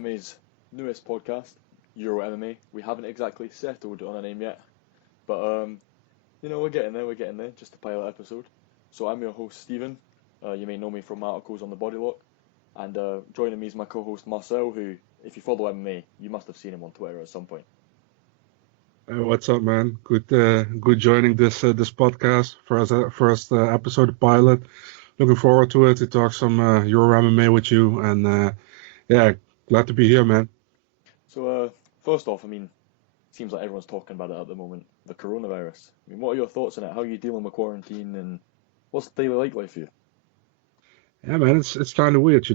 EuroMMA's newest podcast, EuroMMA. We haven't exactly settled on a name yet, but we're getting there. Just a pilot episode. So I'm your host Stephen. You may know me from my articles on the Body Lock, and joining me is my co-host Marcel, who, if you follow MMA, you must have seen him on Twitter at some point. What's up, man? Good joining this podcast for us first episode pilot. Looking forward to it to talk some EuroMMA with you, and glad to be here, man. So first off, it seems like everyone's talking about it at the moment, the coronavirus. What are your thoughts on it? How are you dealing with quarantine, and what's daily life for you? Yeah, man, it's kind of weird,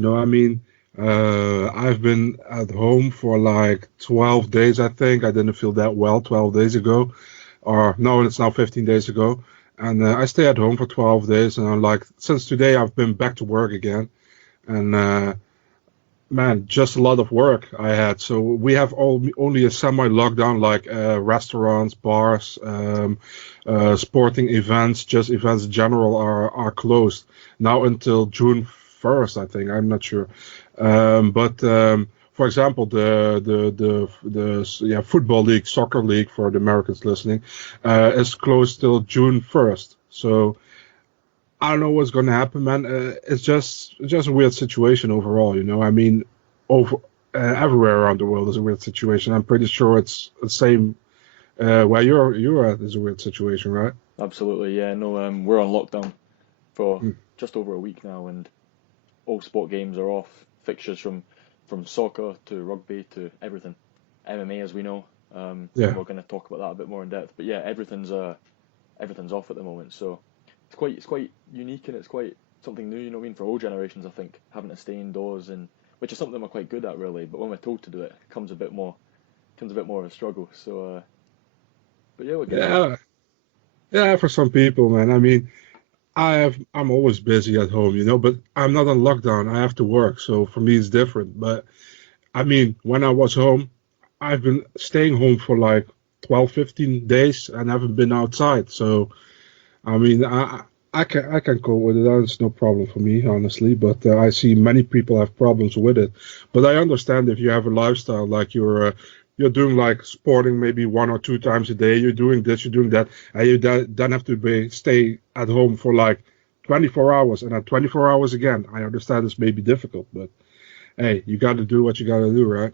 I've been at home for like 12 days, I think. I didn't feel that well 12 days ago, or no, it's now 15 days ago. And I stay at home for 12 days, and I'm like, since today I've been back to work again, and man, just a lot of work I had. So we have only a semi-lockdown, like restaurants, bars, sporting events, just events in general are closed now until June 1st, I think. I'm not sure, but for example, the football league, soccer league for the Americans listening, is closed till June 1st. So I don't know what's going to happen, man. It's just a weird situation overall, everywhere around the world is a weird situation. I'm pretty sure it's the same where you're at is a weird situation, right? Absolutely, yeah. No, we're on lockdown for just over a week now, and all sport games are off. Fixtures from soccer to rugby to everything. MMA, as we know. We're going to talk about that a bit more in depth. But yeah, everything's off at the moment. So it's quite unique, and it's quite something new. For all generations, I think, having to stay indoors, and which is something we're quite good at, really. But when we're told to do it, it comes a bit more of a struggle. So, but yeah, we're getting yeah. For some people, man. I'm always busy at home, but I'm not on lockdown. I have to work, so for me it's different. But when I was home, I've been staying home for like 12, 15 days and haven't been outside. So, I can cope with it. That's no problem for me, honestly. But I see many people have problems with it. But I understand if you have a lifestyle like you're doing like sporting maybe 1 or 2 times a day. You're doing this, you're doing that, and you then have to stay at home for like 24 hours, and at 24 hours again. I understand this may be difficult, but hey, you got to do what you got to do, right?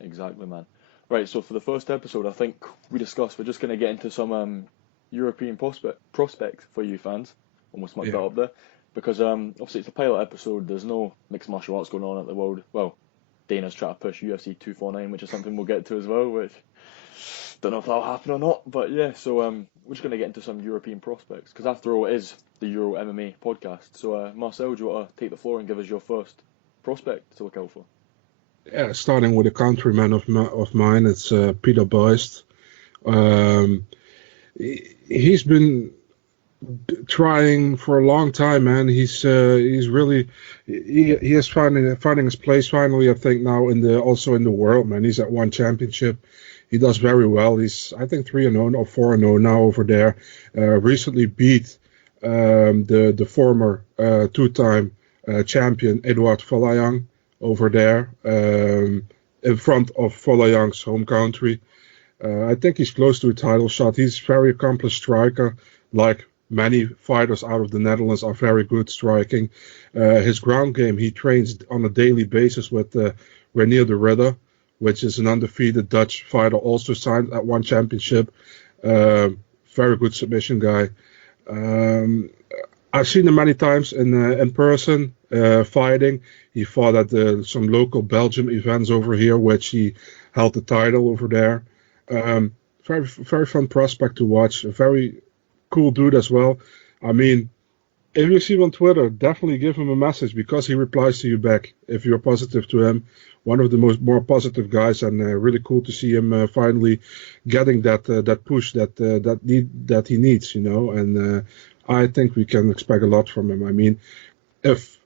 Exactly, man. Right, so for the first episode, I think we discussed we're just going to get into some European prospects for you fans. Almost mucked that up there. Because obviously it's a pilot episode, there's no mixed martial arts going on at the world. Well, Dana's trying to push UFC 249, which is something we'll get to as well, which don't know if that'll happen or not. But yeah, so we're just going to get into some European prospects, because after all, it is the Euro MMA podcast. So Marcel, do you want to take the floor and give us your first prospect to look out for? Yeah, starting with a countryman of mine, it's Peter Boyst. He's been trying for a long time, man. He's really he is finding his place finally. I think now also in the world, man. He's at one championship. He does very well. He's I think 3-0 or 4-0 now over there. Recently beat the former 2-time champion Edouard Folayang over there in front of Folayang's home country. I think he's close to a title shot. He's a very accomplished striker, like many fighters out of the Netherlands are very good striking. His ground game, he trains on a daily basis with Reinier de Ridder, which is an undefeated Dutch fighter, also signed at one championship. Very good submission guy. I've seen him many times in person fighting. He fought at some local Belgium events over here, which he held the title over there. Very, very fun prospect to watch. A very cool dude as well. If you see him on Twitter, definitely give him a message, because he replies to you back if you're positive to him. One of the more positive guys, and really cool to see him finally getting that push that he needs, And I think we can expect a lot from him. If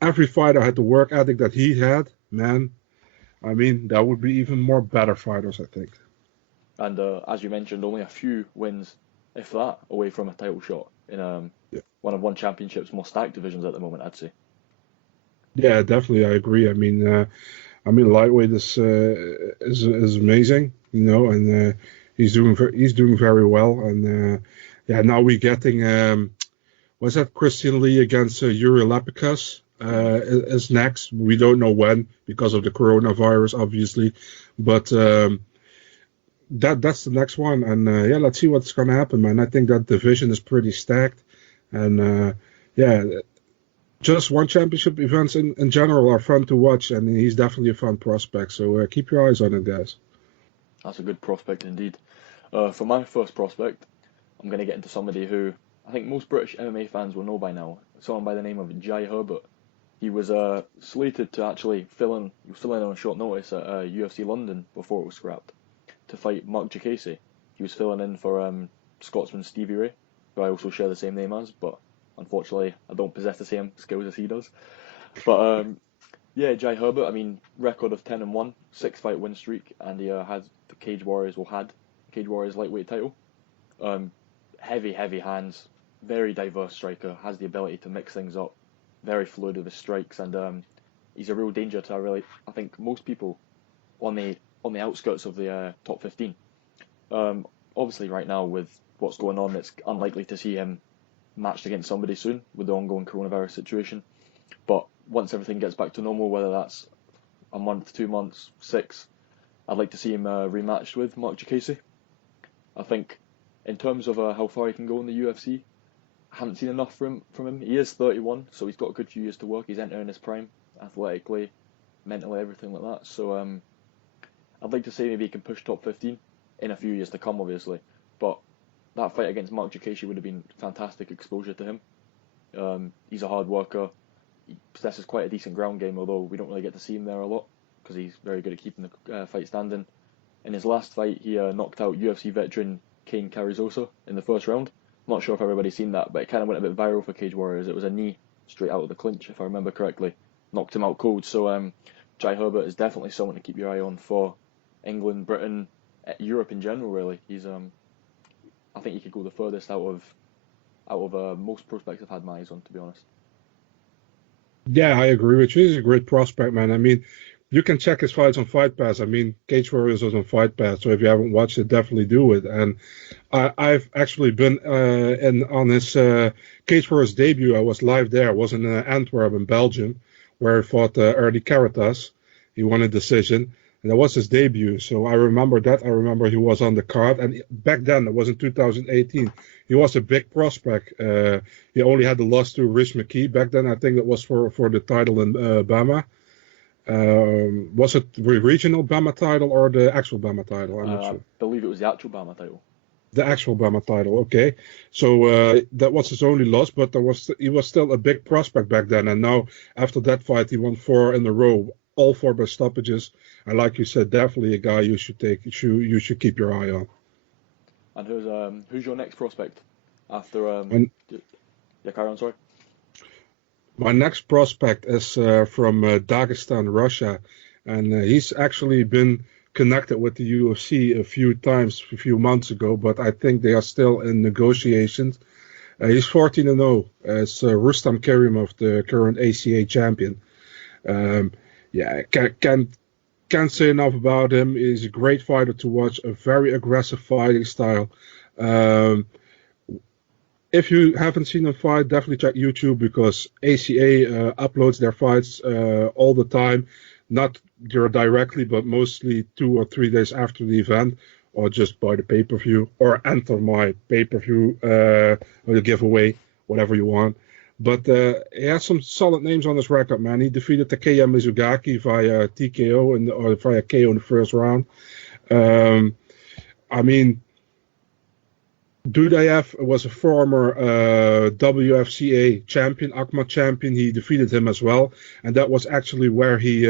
every fighter had the work ethic that he had, man, that would be even more better fighters, I think. And as you mentioned, only a few wins, if that, away from a title shot in one of One Championship's more stacked divisions at the moment, I'd say. Yeah, definitely, I agree. I mean, lightweight is amazing, and he's doing very well. And yeah, now we're getting was that Christian Lee against Yuri Lapicus is next. We don't know when because of the coronavirus, obviously, but that's the next one. And yeah, let's see what's gonna happen, man. I think that division is pretty stacked, and yeah. Just one championship events in general are fun to watch, and he's definitely a fun prospect. So keep your eyes on it, guys. That's a good prospect indeed. For my first prospect, I'm going to get into somebody who I think most British MMA fans will know by now. Someone by the name of Jai Herbert. He was slated to actually fill in. He was filling in on short notice at UFC London before it was scrapped to fight Mark Jacasey. He was filling in for Scotsman Stevie Ray, who I also share the same name as, but unfortunately, I don't possess the same skills as he does. But yeah, Jai Herbert, I mean, record of 10-1, 6-fight win streak, and he had the Cage Warriors lightweight title. Heavy hands, very diverse striker, has the ability to mix things up, very fluid with his strikes, and he's a real danger to I think most people on the outskirts of the top 15. Obviously, right now with what's going on, it's unlikely to see him matched against somebody soon with the ongoing coronavirus situation. But once everything gets back to normal, whether that's a month, 2 months, 6, I'd like to see him rematched with Mark Jacasey. I think in terms of how far he can go in the UFC, I haven't seen enough from him. He is 31, so he's got a good few years to work. He's entering his prime, athletically, mentally, everything like that. So I'd like to say maybe he can push top 15 in a few years to come, obviously. But that fight against Mark Jacasey would have been fantastic exposure to him. He's a hard worker. He possesses quite a decent ground game, although we don't really get to see him there a lot because he's very good at keeping the fight standing. In his last fight, he knocked out UFC veteran Kane Carrizosa in the first round. I'm not sure if everybody's seen that, but it kind of went a bit viral for Cage Warriors. It was a knee straight out of the clinch, if I remember correctly. Knocked him out cold. So Jai Herbert is definitely someone to keep your eye on for England, Britain, Europe in general, really. He's I think he could go the furthest out of most prospects I've had my eyes on, to be honest. Yeah, I agree with you. He's a great prospect, man. I mean, you can check his fights on Fight Pass. I mean, Cage Warriors was on Fight Pass, so if you haven't watched it, definitely do it. And I've actually been on his Cage Warriors debut. I was live there. I was in Antwerp in Belgium, where he fought Erdi Caritas. He won a decision. And that was his debut, so I remember that. I remember he was on the card, and back then, it was in 2018, he was a big prospect. He only had the loss to Rich McKee. Back then, I think it was for the title in Bama. Was it the regional Bama title or the actual Bama title? I'm not sure. I believe it was the actual Bama title. The actual Bama title, okay. So that was his only loss, but he was still a big prospect back then. And now, after that fight, he won 4 in a row, all 4 by stoppages. And like you said, definitely a guy you should keep your eye on. And who's your next prospect after? Yeah, carry on. Sorry. My next prospect is from Dagestan, Russia, and he's actually been connected with the UFC a few times a few months ago, but I think they are still in negotiations. He's 14-0. It's Rustam Kerimov, the current ACA champion. Yeah, can't say enough about him. He's a great fighter to watch, a very aggressive fighting style. If you haven't seen him fight, definitely check YouTube because ACA uploads their fights all the time. Not directly, but mostly 2 or 3 days after the event, or just buy the pay-per-view, or enter my pay-per-view or the giveaway, whatever you want. But he has some solid names on his record, man. He defeated Takeya Mizugaki via TKO or via KO in the first round. I mean, Dudayev was a former WFCA champion, ACMA champion. He defeated him as well, and that was actually where he,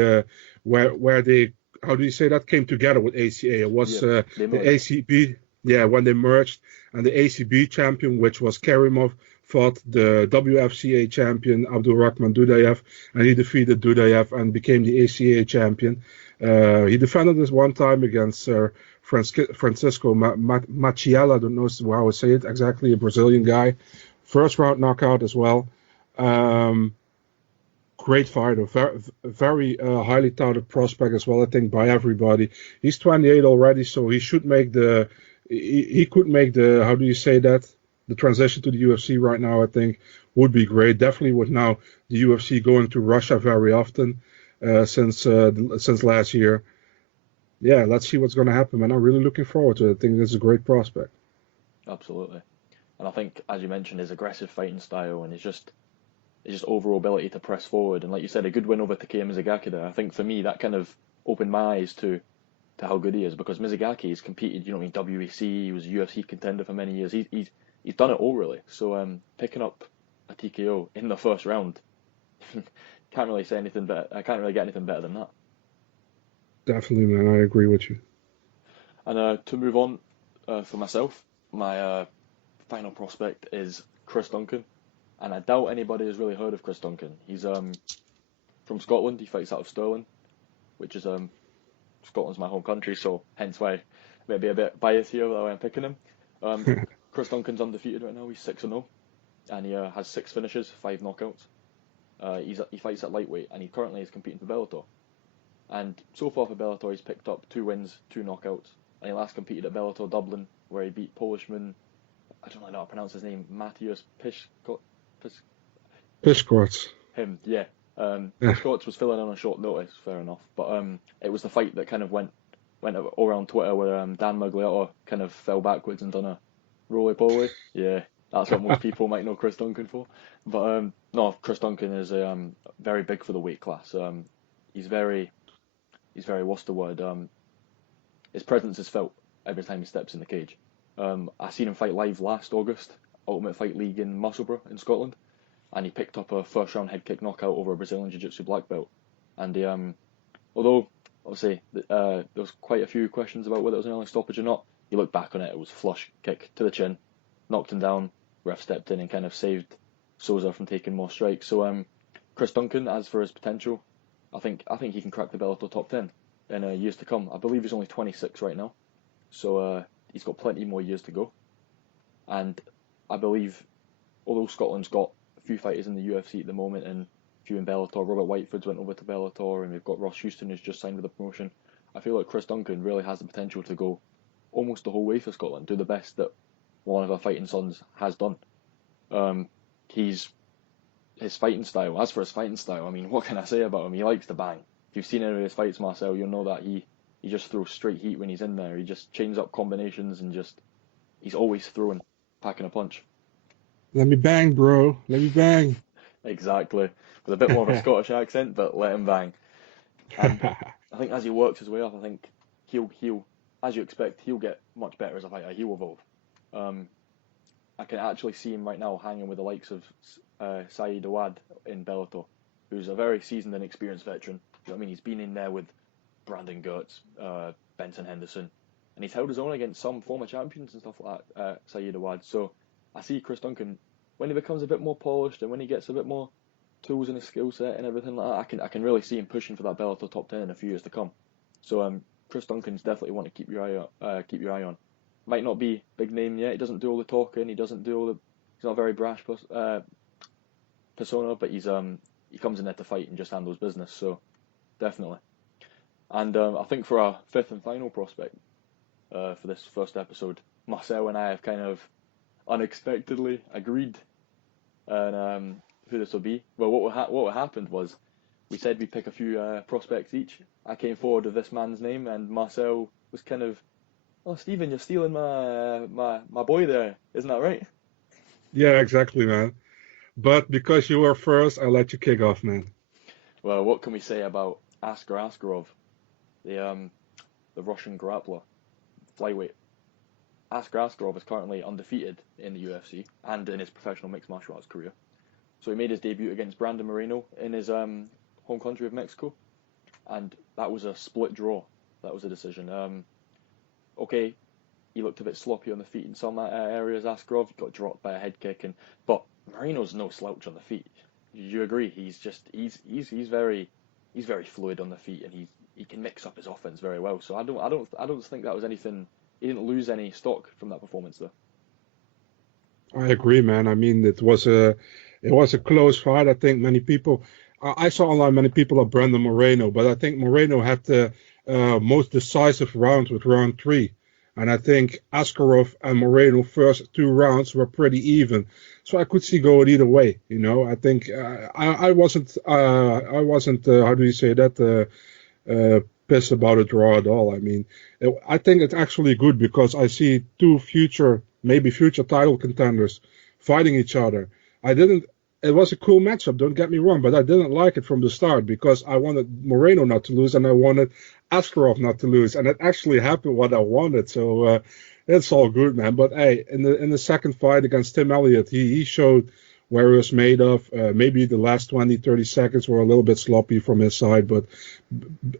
where they, how do you say that, came together with ACA. It was the ACB, when they merged, and the ACB champion, which was Kerimov, fought the WFCA champion Abdulrahman Dudayev, and he defeated Dudayev and became the ACA champion. He defended this one time against Francisco Maciel. I don't know how I say it exactly, a Brazilian guy. First round knockout as well. great fighter, very highly touted prospect as well, I think, by everybody. He's 28 already, so he should make he could make the, how do you say that? The transition to the UFC right now, I think, would be great. Definitely with now the UFC going to Russia very often since last year. Yeah, let's see what's going to happen, man. I'm really looking forward to it. I think this is a great prospect. Absolutely. And I think, as you mentioned, his aggressive fighting style and his just overall ability to press forward. And like you said, a good win over Takeya Mizugaki there. I think for me, that kind of opened my eyes to how good he is, because Mizugaki has competed, WEC, he was a UFC contender for many years. He's done it all, really. So picking up a TKO in the first round, can't really say anything better. I can't really get anything better than that. Definitely, man. I agree with you. And to move on, for myself, my final prospect is Chris Duncan. And I doubt anybody has really heard of Chris Duncan. He's from Scotland. He fights out of Stirling, which is Scotland's my home country, so hence why maybe a bit biased here that I'm picking him. Chris Duncan's undefeated right now. He's 6-0, and he has 6 finishes, 5 knockouts. He fights at lightweight, and he currently is competing for Bellator. And so far for Bellator, he's picked up 2 wins, 2 knockouts. And he last competed at Bellator Dublin, where he beat Polishman, I don't know how to pronounce his name, Matthias Piskorts. Him, yeah. Piskorts was filling in on short notice, fair enough. But it was the fight that kind of went all around Twitter, where Dan Migliotto kind of fell backwards and done a roly-poly. Yeah, that's what most people might know Chris Duncan for. But no, Chris Duncan is very big for the weight class. He's very, what's the word? His presence is felt every time he steps in the cage. I seen him fight live last August, Ultimate Fight League in Musselburgh in Scotland, and he picked up a first round head kick knockout over a Brazilian Jiu-Jitsu black belt. And although obviously there was quite a few questions about whether it was an early stoppage or not, you look back on it, it was a flush kick to the chin, knocked him down, ref stepped in and kind of saved Souza from taking more strikes. So Chris Duncan, as for his potential, I think he can crack the Bellator top 10 in years to come. I believe he's only 26 right now, so he's got plenty more years to go. And I believe, although Scotland's got a few fighters in the UFC at the moment and a few in Bellator, Robert Whiteford's went over to Bellator, and we've got Ross Houston who's just signed with the promotion. I feel like Chris Duncan really has the potential to go almost the whole way for Scotland, do the best that one of our fighting sons has done. His fighting style, as for his fighting style, I mean, what can I say about him? He likes to bang. If you've seen any of his fights, Marcel, you'll know that he just throws straight heat when he's in there. He just chains up combinations and he's always throwing, packing a punch. Let me bang, bro. Let me bang. Exactly. With a bit more of a Scottish accent, but let him bang. And I think as he works his way up, I think he'll, as you expect, he'll get much better as a fighter. He'll evolve. I can actually see him right now hanging with the likes of Saeed Awad in Bellator, who's a very seasoned and experienced veteran. You know what I mean? He's been in there with Brandon Gertz, Benson Henderson, and he's held his own against some former champions and stuff like that, Saeed Awad. So I see Chris Duncan, when he becomes a bit more polished and when he gets a bit more tools in his skill set and everything like that, I can really see him pushing for that Bellator top 10 in a few years to come. So Chris Duncan's definitely one to keep your eye on. Might not be big name yet. He doesn't do all the talking. He's not a very brash persona, but he comes in there to fight and just handles business. So definitely. And I think for our 5th and final prospect for this first episode, Marcel and I have kind of unexpectedly agreed on who this will be. Well, what happened was we said we'd pick a few prospects each. I came forward with this man's name, and Marcel was kind of, "Oh, Stephen, you're stealing my boy there, isn't that right?" Yeah, exactly, man. But because you were first, I'll let you kick off, man. Well, what can we say about Askar Askarov, the Russian grappler, flyweight? Askar Askarov is currently undefeated in the UFC and in his professional mixed martial arts career. So he made his debut against Brandon Moreno in his home country of Mexico, and that was a split draw. That was a decision. Okay, he looked a bit sloppy on the feet in some areas. Askarov got dropped by a head kick, but Moreno's no slouch on the feet. You agree? He's very fluid on the feet, and he can mix up his offense very well. So I don't think that was anything. He didn't lose any stock from that performance, though. I agree, man. I mean, it was a close fight. I think many people I saw online many people are Brandon Moreno, but I think Moreno had the most decisive round with round 3. And I think Askarov and Moreno first 2 rounds were pretty even. So I could see going either way, you know. I think I wasn't how do you say that, pissed about a draw at all. I mean, I think it's actually good because I see two maybe future title contenders fighting each other. It was a cool matchup, don't get me wrong, but I didn't like it from the start because I wanted Moreno not to lose and I wanted Askarov not to lose. And it actually happened what I wanted. So it's all good, man. But hey, in the second fight against Tim Elliott, he showed where he was made of. Maybe the last 20, 30 seconds were a little bit sloppy from his side, but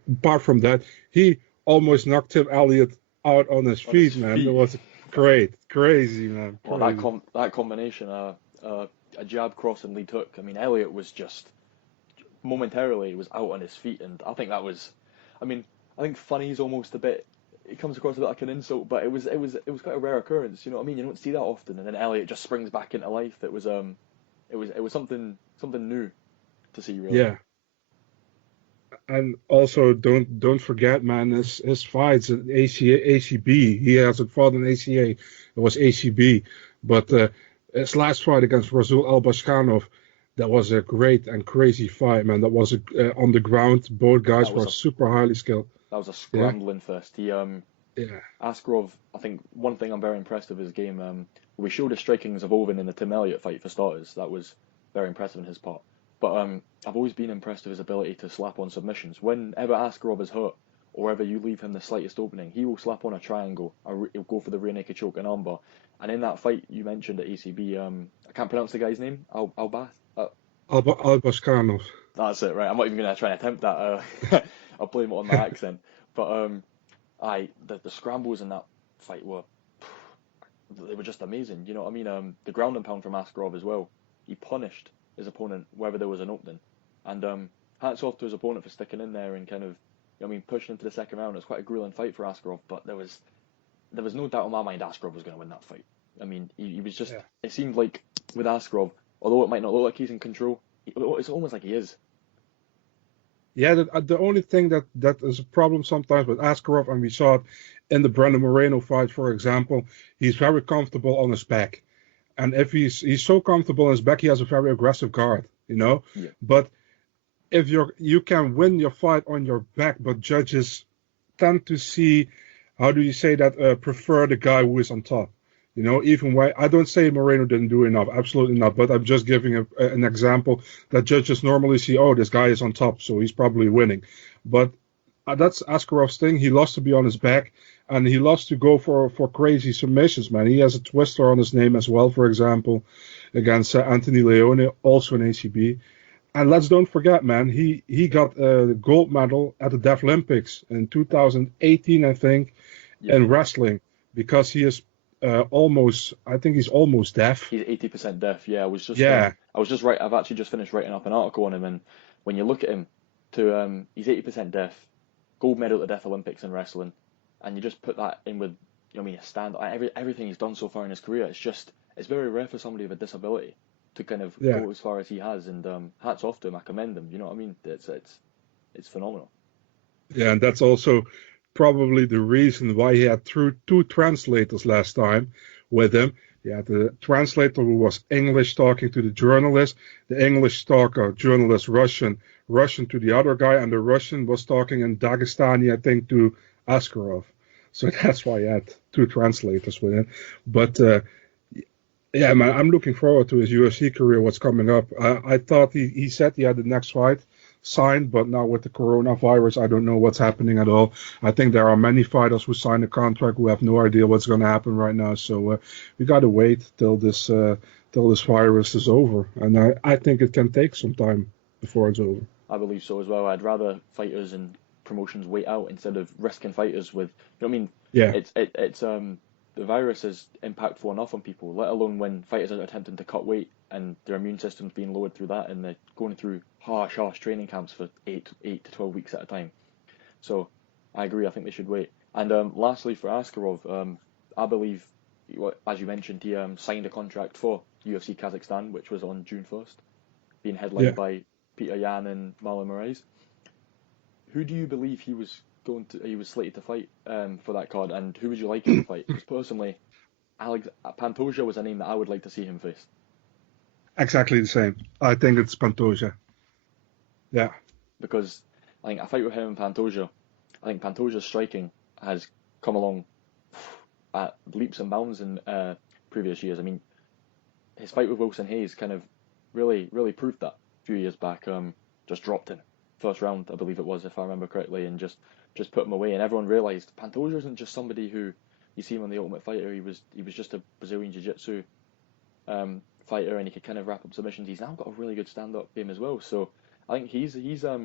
apart from that, he almost knocked Tim Elliott out on his feet, man. That was great, crazy, man. Well, that combination, a jab, cross, and lead hook. I mean, Elliott was just momentarily was out on his feet, and I think that was, I mean, I think funny is almost a bit. It comes across a bit like an insult, but it was quite a rare occurrence. You know what I mean? You don't see that often, and then Elliott just springs back into life. It was something new to see, really. Yeah. And also, don't forget, man, his fights at ACB. He hasn't fought in ACA. It was ACB, but his last fight against Rasul Albashkanov, that was a great and crazy fight, man. That was on the ground. Both guys were super highly skilled. That was a scrambling fest. Yeah. Askarov, I think one thing I'm very impressed with his game. We showed his striking's evolving in the Tim Elliott fight for starters. That was very impressive in his part. But I've always been impressed with his ability to slap on submissions. Whenever Askarov is hurt, or ever you leave him the slightest opening, he will slap on a triangle, or he'll go for the rear naked choke and armbar. And in that fight you mentioned at ACB, I can't pronounce the guy's name. Albashkanov. That's it, right? I'm not even going to try and attempt that. I'll blame it on my accent. But the scrambles in that fight were just amazing. You know what I mean? The ground and pound from Askarov as well. He punished his opponent wherever there was an opening, and hats off to his opponent for sticking in there and kind of, you know, I mean, pushing into the second round. It was quite a grueling fight for Askarov, but there was no doubt in my mind Askarov was going to win that fight. I mean, he was just. It seemed like with Askarov, although it might not look like he's in control, it's almost like he is. Yeah, the only thing that is a problem sometimes with Askarov, and we saw it in the Brandon Moreno fight, for example, he's very comfortable on his back. And if he's so comfortable on his back, he has a very aggressive guard, you know. Yeah. But if you can win your fight on your back, but judges tend to see, how do you say that, prefer the guy who is on top. You know, even when I don't say Moreno didn't do enough, absolutely not. But I'm just giving an example that judges normally see, oh, this guy is on top, so he's probably winning. But that's Askarov's thing. He loves to be on his back, and he loves to go for crazy submissions, man. He has a twister on his name as well, for example, against Anthony Leone, also in ACB. And let's don't forget, man, he got a gold medal at the Deaflympics in 2018, I think, in wrestling, because he is I think he's almost deaf. He's 80% deaf. Yeah, I was just right. I've actually just finished writing up an article on him, and when you look at him, he's 80% deaf, gold medal at the Deaflympics in wrestling, and you just put that in with, you know, I mean, a stand. Everything he's done so far in his career, it's very rare for somebody with a disability to kind of go as far as he has, and hats off to him. I commend him. You know what I mean? It's phenomenal. Yeah, and that's also probably the reason why he had two translators last time with him. He had the translator who was English talking to the journalist, the English talker, journalist Russian to the other guy, and the Russian was talking in Dagestani, I think, to Askarov. So that's why he had two translators with him. But yeah, man, I'm looking forward to his UFC career, what's coming up. I thought he said he had the next fight signed, but now with the coronavirus, I don't know what's happening at all. I think there are many fighters who signed a contract who have no idea what's going to happen right now. So we got to wait till this virus is over, and I think it can take some time before it's over. I believe so as well. I'd rather fighters and promotions wait out instead of risking fighters with, you know what I mean? Yeah. It's the virus is impactful enough on people, let alone when fighters are attempting to cut weight and their immune system's being lowered through that, and they're going through harsh training camps for 8 to 12 weeks at a time. So I agree. I think they should wait. And lastly, for Askarov, I believe, as you mentioned, he signed a contract for UFC Kazakhstan, which was on June 1st, being headlined by Peter Yan and Marlon Moraes. Who do you believe he was slated to fight for that card, and who would you like him to fight? Because personally, Pantoja was a name that I would like to see him face. Exactly the same. I think it's Pantoja. Yeah. Because I think a fight with him and Pantoja, I think Pantoja's striking has come along at leaps and bounds in previous years. I mean, his fight with Wilson Hayes kind of really proved that a few years back. Just dropped him first round, I believe it was, if I remember correctly, and just put him away. And everyone realised Pantoja isn't just somebody who you see him on The Ultimate Fighter. He was just a Brazilian Jiu-Jitsu fighter, and he could kind of wrap up submissions. He's now got a really good stand-up game as well. So I think he's a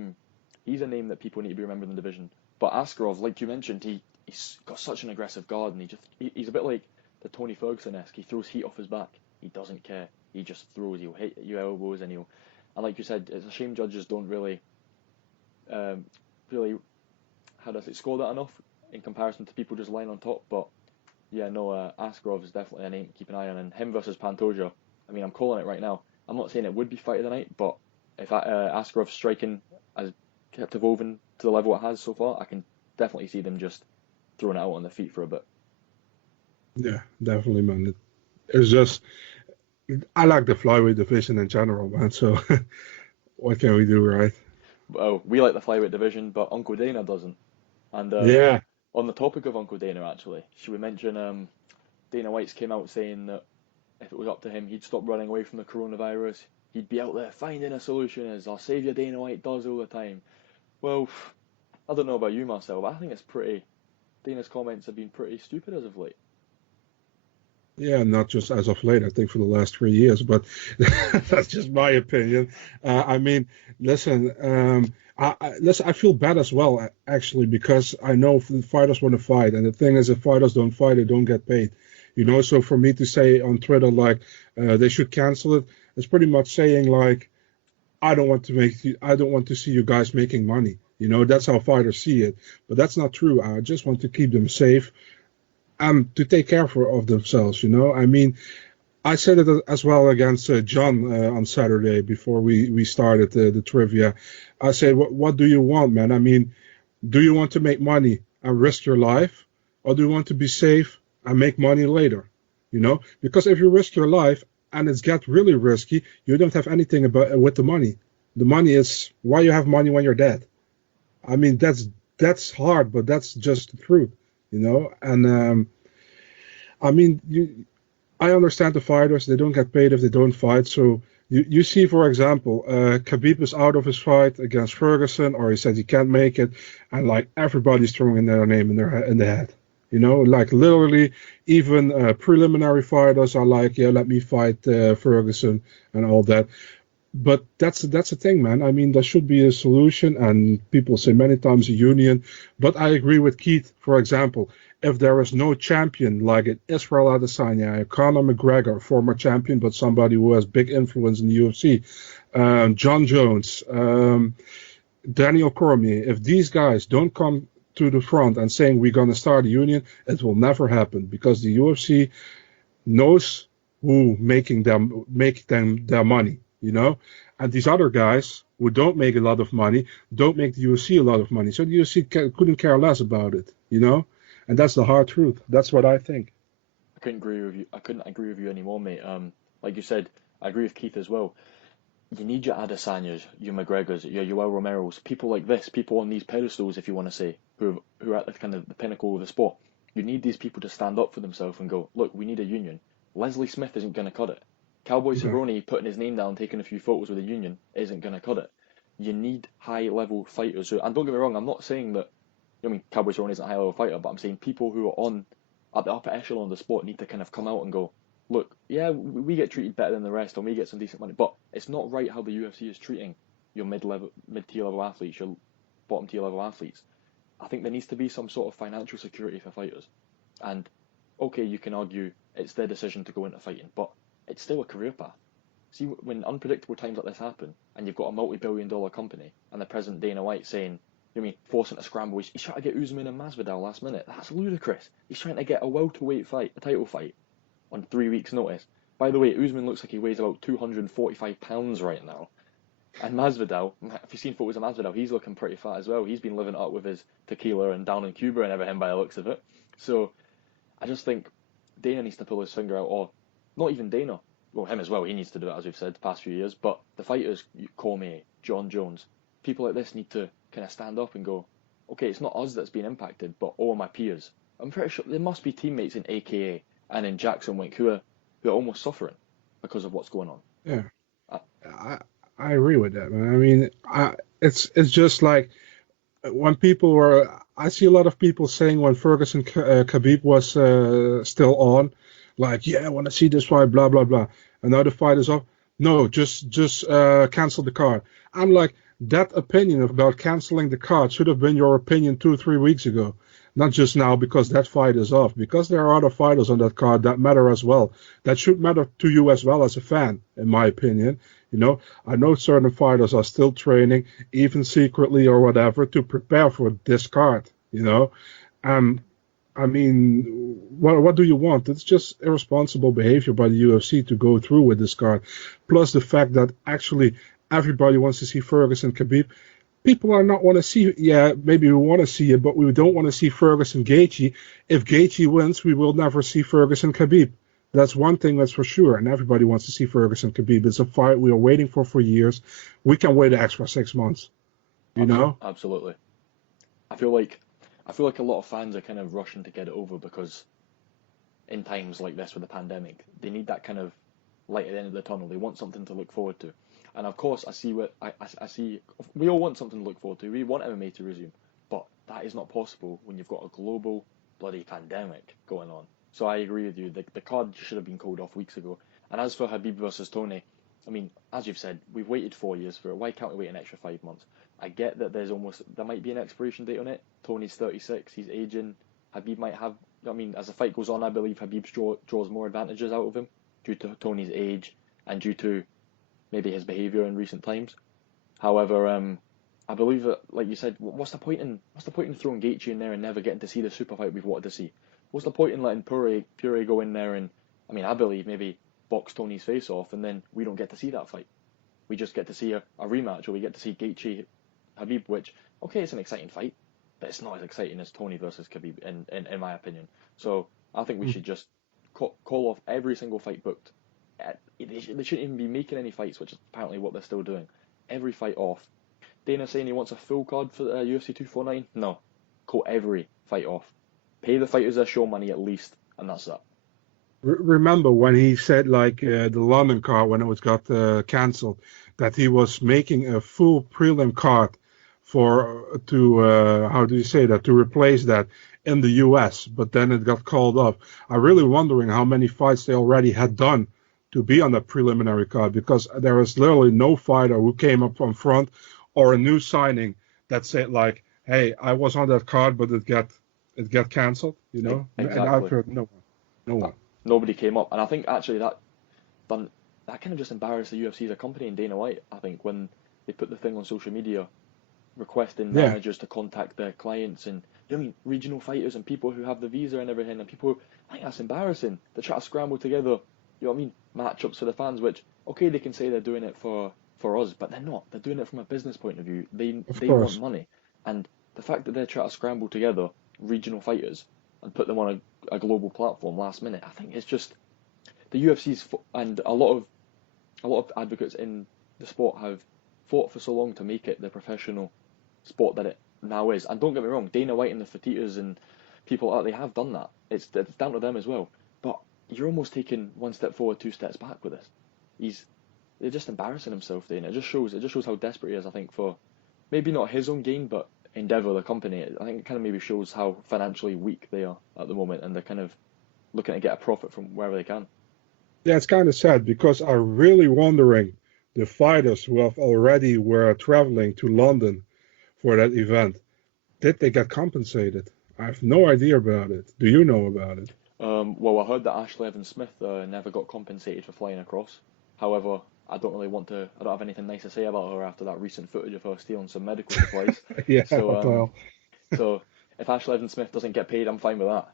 name that people need to be remembered in the division. But Askarov, like you mentioned, he's got such an aggressive guard, and he's a bit like the Tony Ferguson-esque. He throws heat off his back. He doesn't care. He just throws. He'll hit you elbows, and like you said, it's a shame judges don't really how does it score that enough in comparison to people just lying on top. But yeah, no, Askarov is definitely a name to keep an eye on, and him versus Pantoja. I mean, I'm calling it right now. I'm not saying it would be fight of the night, but if Askarov's striking has kept evolving to the level it has so far, I can definitely see them just throwing it out on their feet for a bit. Yeah, definitely, man. It's just, I like the flyweight division in general, man. So what can we do, right? Well, we like the flyweight division, but Uncle Dana doesn't. And Yeah. on the topic of Uncle Dana, actually, should we mention Dana White's came out saying that if it was up to him, he'd stop running away from the coronavirus. He'd be out there finding a solution, as our saviour Dana White does all the time. Well, I don't know about you, Marcel, but I think Dana's comments have been pretty stupid as of late. Yeah, not just as of late, I think for the last 3 years, but that's just my opinion. I mean, listen, I feel bad as well, actually, because I know the fighters want to fight, and the thing is, if fighters don't fight, they don't get paid. So for me to say on Twitter, like, they should cancel it, it's pretty much saying, like, I don't want to see you guys making money. That's how fighters see it, but that's not true. I just want to keep them safe and to take care of themselves. I mean, I said it as well against John on Saturday before we started the trivia. I said, what do you want, man? I mean, do you want to make money and risk your life, or do you want to be safe and make money later? Because if you risk your life and it's get really risky, you don't have anything with the money. The money is why you have money when you're dead. I mean, that's hard, but that's just the truth, And I mean, I understand the fighters; they don't get paid if they don't fight. So you see, for example, Khabib is out of his fight against Ferguson, or he said he can't make it, and like everybody's throwing in their name in the head. Like literally, even preliminary fighters are like, yeah, let me fight Ferguson and all that. But that's the thing, man. I mean, there should be a solution, and people say many times a union. But I agree with Keith, for example. If there is no champion like it, Israel Adesanya, Conor McGregor, former champion, but somebody who has big influence in the UFC, John Jones, Daniel Cormier, if these guys don't come to the front and saying we're going to start a union, it will never happen, because the UFC knows who make them their money, and these other guys who don't make a lot of money don't make the UFC a lot of money, so the UFC couldn't care less about it, and that's the hard truth. That's what I think. I couldn't agree with you anymore, mate. Like you said, I agree with Keith as well. You need your Adesanyas, your McGregors, your Yoel Romeros, people like this, people on these pedestals, if you want to say, who are at the kind of the pinnacle of the sport. You need these people to stand up for themselves and go, look, we need a union. Leslie Smith isn't going to cut it. Cowboy Cerrone putting his name down, taking a few photos with a union isn't going to cut it. You need high-level fighters. And don't get me wrong, I'm not saying that, Cowboy Cerrone isn't a high-level fighter, but I'm saying people who are at the upper echelon of the sport need to kind of come out and go, look, yeah, we get treated better than the rest, and we get some decent money, but it's not right how the UFC is treating your mid-tier level athletes, your bottom-tier level athletes. I think there needs to be some sort of financial security for fighters. And, okay, you can argue it's their decision to go into fighting, but it's still a career path. See, when unpredictable times like this happen, and you've got a multi-billion-dollar company, and the president Dana White saying, forcing a scramble, he's trying to get Usman and Masvidal last minute. That's ludicrous. He's trying to get a welterweight fight, a title fight, on 3 weeks' notice. By the way, Usman looks like he weighs about 245 pounds right now. And Masvidal, if you've seen photos of Masvidal, he's looking pretty fat as well. He's been living up with his tequila and down in Cuba and everything by the looks of it. So I just think Dana needs to pull his finger out, or not even Dana. Well, him as well. He needs to do it, as we've said, the past few years. But the fighters, Cormier, John Jones, people like this need to kind of stand up and go, okay, it's not us that's been impacted, but all my peers. I'm pretty sure there must be teammates in AKA and in Jackson Wink who are almost suffering because of what's going on. Yeah, Uh, I agree with that, man. I mean, it's just like when people were. I see a lot of people saying when Ferguson Khabib was still on, like, yeah, I want to see this fight, blah blah blah. And now the fight is off. No, just cancel the card. I'm like, that opinion about canceling the card should have been your opinion 2 3 weeks ago, not just now because that fight is off. Because there are other fighters on that card that matter as well. That should matter to you as well as a fan, in my opinion. You know, I know certain fighters are still training, even secretly or whatever, to prepare for this card. You know, um, I mean, what do you want? It's just irresponsible behavior by the UFC to go through with this card. Plus the fact that actually everybody wants to see Ferguson Khabib. People are not want to see. Yeah, maybe we want to see it, but we don't want to see Ferguson Gaethje. If Gaethje wins, we will never see Ferguson Khabib. That's one thing that's for sure, and everybody wants to see Ferguson Khabib. It's a fight we are waiting for years. We can wait an extra 6 months. You know? Absolutely. I feel like a lot of fans are kind of rushing to get it over because in times like this with the pandemic, they need that kind of light at the end of the tunnel. They want something to look forward to. And of course, I see what I see. We all want something to look forward to. We want MMA to resume, but that is not possible when you've got a global bloody pandemic going on. So I agree with you. The card should have been called off weeks ago. And as for Habib versus Tony, I mean, as you've said, we've waited 4 years for it. Why can't we wait an extra 5 months? I get that there might be an expiration date on it. Tony's 36, he's aging. Habib might have. I mean, as the fight goes on, I believe Habib draws more advantages out of him due to Tony's age and due to maybe his behaviour in recent times. However, I believe that, like you said, what's the point in throwing Gaethje in there and never getting to see the super fight we've wanted to see? What's the point in letting Pure go in there and, I mean, I believe maybe box Tony's face off and then we don't get to see that fight. We just get to see a rematch, or we get to see Gaethje Habib, which, okay, it's an exciting fight, but it's not as exciting as Tony versus Khabib in my opinion. So I think we should just call off every single fight booked. They shouldn't even be making any fights, which is apparently what they're still doing. Every fight off. Dana saying he wants a full card for UFC 249. No, call every fight off. Pay the fighters their show money at least, and that's that. Remember when he said like the London card when it was got cancelled, that he was making a full prelim card for to how do you say that, to replace that in the US, but then it got called off. I'm really wondering how many fights they already had done to be on the preliminary card, because there was literally no fighter who came up from front or a new signing that said like, hey, I was on that card, but it got cancelled, you know. And I've Exactly. heard no one. Nobody came up, and I think actually that kind of just embarrassed the UFC as a company and Dana White. I think when they put the thing on social media requesting Yeah, managers to contact their clients and, you know, I mean, regional fighters and people who have the visa and everything, and people, I think that's embarrassing. They try to scramble together, you know what I mean, matchups for the fans, which, okay, they can say they're doing it for us, but they're not. They're doing it from a business point of view. of They want course. money, and the fact that they're trying to scramble together regional fighters and put them on a global platform last minute, I think it's just the UFC's and a lot of advocates in the sport have fought for so long to make it the professional sport that it now is. And don't get me wrong, Dana White and the Fertitas and people like that, they have done that. It's down to them as well. But you're almost taking one step forward, 2 steps back with this. They're just embarrassing himself, Dana. It just shows how desperate he is, I think, for maybe not his own gain, but Endeavour, the company. I think it kind of maybe shows how financially weak they are at the moment, and they're kind of looking to get a profit from wherever they can. Yeah, it's kind of sad because I'm really wondering the fighters who have already were traveling to London for that event, did they get compensated? I have no idea about it. Do you know about it? Well, I heard that Ashley Evans Smith never got compensated for flying across. However, I don't really want to. I don't have anything nice to say about her after that recent footage of her stealing some medical supplies. Yeah, So, what the hell? so if Ashley Evans Smith doesn't get paid, I'm fine with that.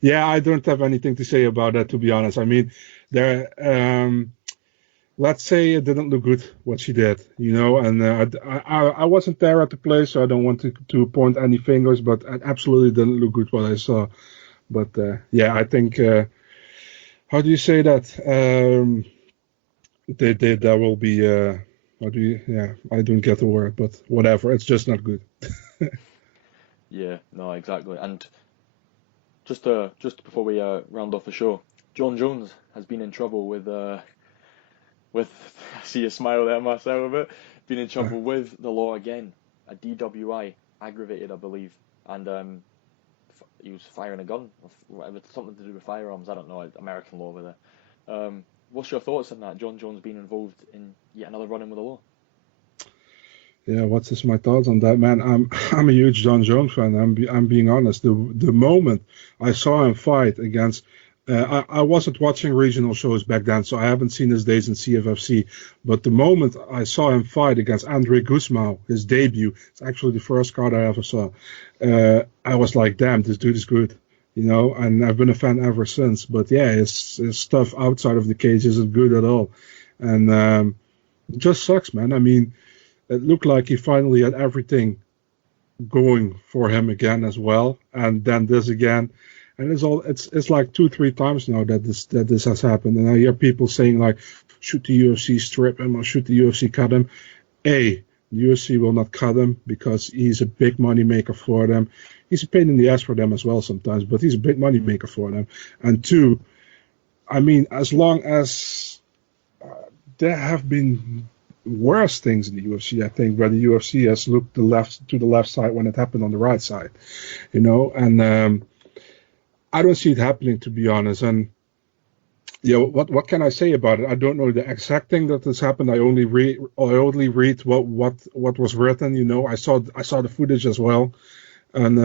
Yeah, I don't have anything to say about that, to be honest. I mean, there. let's say it didn't look good what she did, and I wasn't there at the place, so I don't want to point any fingers, but it absolutely didn't look good what I saw. But yeah, I think how do you say that? There will be how do you? Yeah, I don't get the word, but whatever. It's just not good. Yeah, no, exactly. And just before we round off the show, John Jones has been in trouble with I see a smile there, Marcel, a bit. Been in trouble with the law again. A DWI, aggravated, I believe, and he was firing a gun, or whatever, something to do with firearms. I don't know, American law over there. What's your thoughts on that? John Jones being involved in yet another run-in with the law? Yeah, what's my thoughts on that, man? I'm a huge John Jones fan. I'm being honest. The moment I saw him fight against, I wasn't watching regional shows back then, so I haven't seen his days in CFFC. But the moment I saw him fight against Andre Guzmão, his debut, it's actually the first card I ever saw. I was like, damn, this dude is good, and I've been a fan ever since. But yeah, his stuff outside of the cage isn't good at all, and it just sucks, man. I mean, it looked like he finally had everything going for him again as well, and then this again, and it's like 2-3 times now that this has happened, and I hear people saying like, should the UFC strip him or should the UFC cut him? The UFC will not cut him because he's a big money maker for them. He's a pain in the ass for them as well sometimes, but he's a big money maker for them. And two, I mean, as long as there have been worse things in the UFC, I think, where the UFC has looked to the left side when it happened on the right side, and I don't see it happening, to be honest. And yeah, what can I say about it? I don't know the exact thing that has happened. I only read what was written. I saw the footage as well, and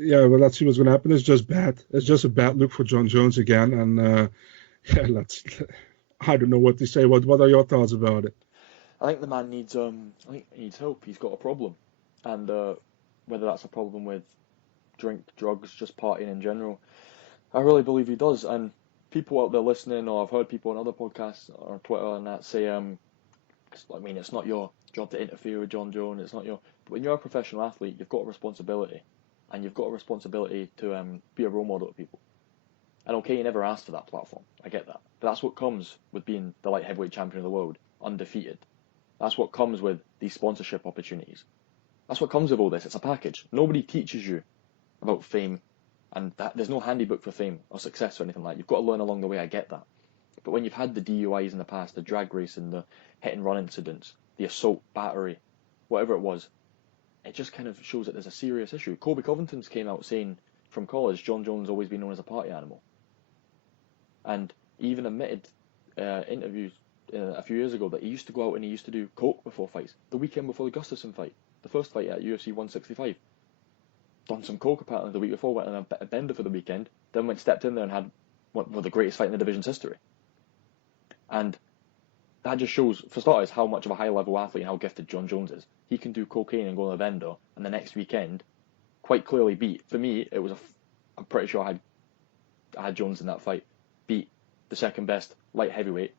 yeah, well, let's see what's going to happen. It's just bad. It's just a bad look for John Jones again, and yeah, I don't know what to say. What are your thoughts about it? I think the man needs I think he needs help. He's got a problem, and whether that's a problem with drink, drugs, just partying in general, I really believe he does. And people out there listening, or I've heard people on other podcasts or Twitter and that say, it's not your job to interfere with John Jones. It's not your. But when you're a professional athlete, you've got a responsibility, and you've got a responsibility to be a role model to people. And okay, you never asked for that platform. I get that, but that's what comes with being the light heavyweight champion of the world, undefeated. That's what comes with these sponsorship opportunities. That's what comes with all this. It's a package. Nobody teaches you about fame, and there's no handy book for fame or success or anything like that. You've got to learn along the way. I get that. But when you've had the DUIs in the past, the drag racing, the hit and run incidents, the assault, battery, whatever it was, it just kind of shows that there's a serious issue. Colby Covington's came out saying from college, John Jones has always been known as a party animal. And he even admitted interviews a few years ago that he used to go out and he used to do coke before fights. The weekend before the Gustafsson fight, the first fight at UFC 165, done some coke apparently the week before, went on a bender for the weekend, then stepped in there and had one of the greatest fight in the division's history. And that just shows, for starters, how much of a high-level athlete and how gifted John Jones is. He can do cocaine and go on a bender, and the next weekend, quite clearly beat. For me, it was I'm pretty sure I had Jones in that fight, beat the second best light heavyweight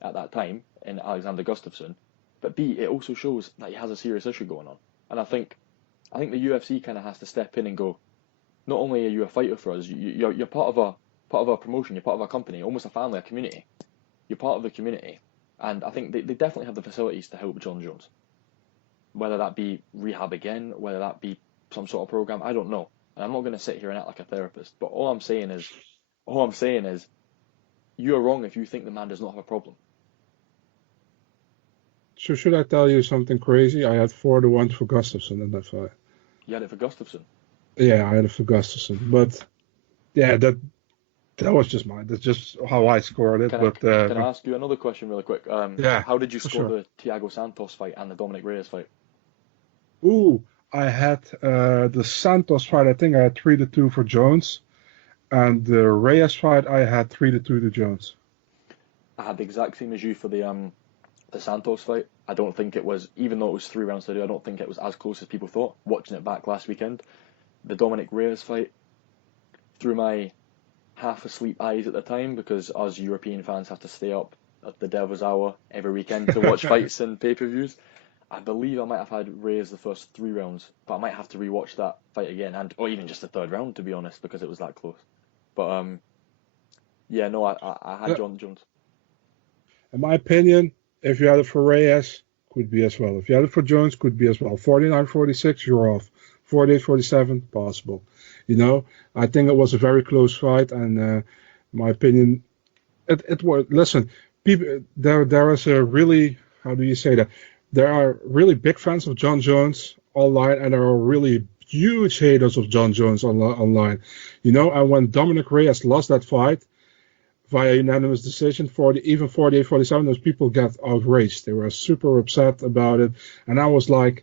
at that time in Alexander Gustafsson. But B, it also shows that he has a serious issue going on. And I think the UFC kind of has to step in and go, not only are you a fighter for us, you're part of a promotion, you're part of a company, almost a family, a community. You're part of the community. And I think they definitely have the facilities to help John Jones. Whether that be rehab again, whether that be some sort of program, I don't know. And I'm not going to sit here and act like a therapist. But all I'm saying is, you are wrong if you think the man does not have a problem. So should I tell you something crazy? I had 4-1 for Gustafsson in that fight. You had it for Gustafsson? Yeah, I had it for Gustafsson. But yeah, that was just that's just how I scored it. Can I ask you another question really quick? Yeah. How did you score the Thiago Santos fight and the Dominic Reyes fight? Ooh, I had the Santos fight, I think I had 3-2 for Jones. And the Reyes fight, I had 3-2 to Jones. I had the exact same as you for the Santos fight. I don't think it was, even though it was 3 rounds to do, I don't think it was as close as people thought, watching it back last weekend. The Dominic Reyes fight, through my half-asleep eyes at the time, because us European fans have to stay up at the Devil's Hour every weekend to watch fights and pay-per-views. I believe I might have had Rae as the first 3 rounds, but I might have to rewatch that fight again, or even just the 3rd round, to be honest, because it was that close. But yeah, no, I had John Jones. In my opinion, if you had it for Reyes, could be as well. If you had it for Jones, could be as well. 49-46, you're off. 48-47, possible. You know, I think it was a very close fight, and in my opinion, it was. Listen, people, there is a really, how do you say that? There are really big fans of John Jones online, and there are really huge haters of John Jones online. You know, and when Dominic Reyes lost that fight via unanimous decision, 48-47, those people got outraged. They were super upset about it, and I was like,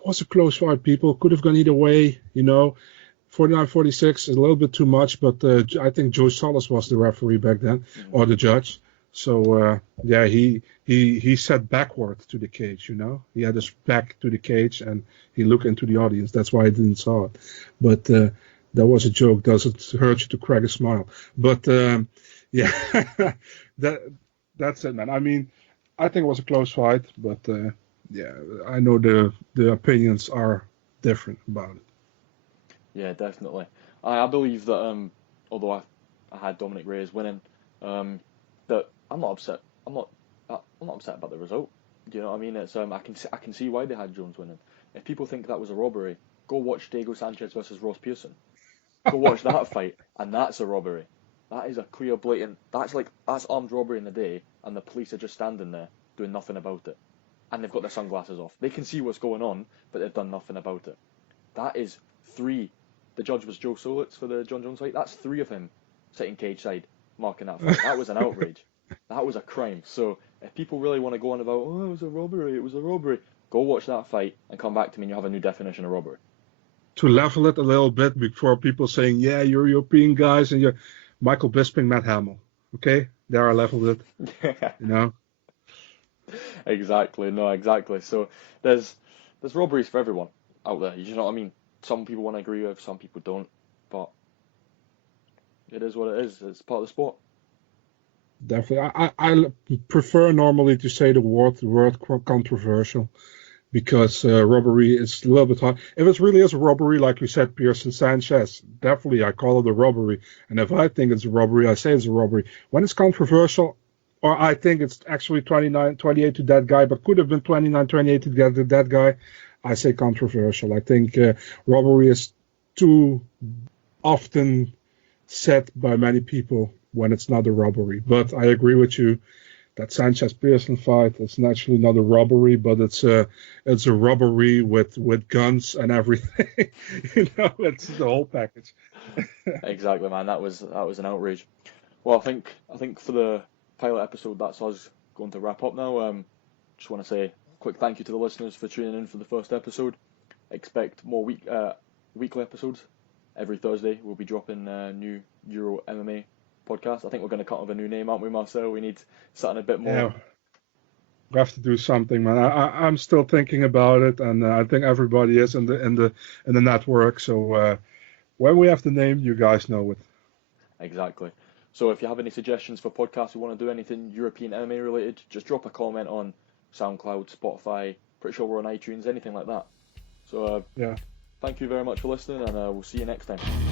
it was a close fight. People could have gone either way. You know, 49-46 is a little bit too much, but I think Joe Solis was the referee back then, or the judge. So yeah, he sat backward to the cage. You know, he had his back to the cage and he looked into the audience. That's why I didn't saw it. But that was a joke. Does it hurt you to crack a smile? But yeah, that's it, man. I mean, I think it was a close fight, but yeah, I know the opinions are different about it. Yeah, definitely. I believe that although I had Dominic Reyes winning, that I'm not upset. I'm not upset about the result. Do you know what I mean? It's I can see why they had Jones winning. If people think that was a robbery, go watch Diego Sanchez versus Ross Pearson. Go watch that fight, and that's a robbery. That is a clear, blatant. That's armed robbery in the day, and the police are just standing there doing nothing about it, and they've got their sunglasses off. They can see what's going on, but they've done nothing about it. That is 3. The judge was Joe Solitz for the John Jones fight. That's 3 of him sitting cage side marking that fight. That was an outrage. That was a crime. So if people really want to go on about, oh, it was a robbery, go watch that fight and come back to me and you'll have a new definition of robbery. To level it a little bit before people saying, yeah, you're European guys and you're Michael Bisping, Matt Hamill. Okay? There I leveled it. You know? Exactly. No, exactly. So there's robberies for everyone out there. You know what I mean? Some people want to agree with, some people don't. But it is what it is. It's part of the sport. Definitely. I prefer normally to say the word controversial because robbery is a little bit hard. If it really is a robbery, like you said, Pearson Sanchez, definitely I call it a robbery. And if I think it's a robbery, I say it's a robbery. When it's controversial, or I think it's actually 29-28 to that guy, but could have been 29-28 to that guy, I say controversial. I think robbery is too often said by many people when it's not a robbery. But I agree with you that Sanchez-Pearson fight, it's naturally not a robbery, but it's a robbery with guns and everything. You know, it's the whole package. Exactly, man. That was an outrage. Well, I think for the pilot episode, that's us going to wrap up now. Just want to say a quick thank you to the listeners for tuning in for the first episode. Expect more weekly episodes. Every Thursday we'll be dropping new Euro MMA podcast. I think we're going to cut off a new name, aren't we, Marcel? We need something a bit more. Yeah, we have to do something, man. I'm still thinking about it, and I think everybody is in the network. So when we have the name, you guys know it. Exactly. So if you have any suggestions for podcasts, you want to do anything European MMA related, just drop a comment on SoundCloud, Spotify. Pretty sure we're on iTunes, anything like that. So yeah. Thank you very much for listening, and we'll see you next time.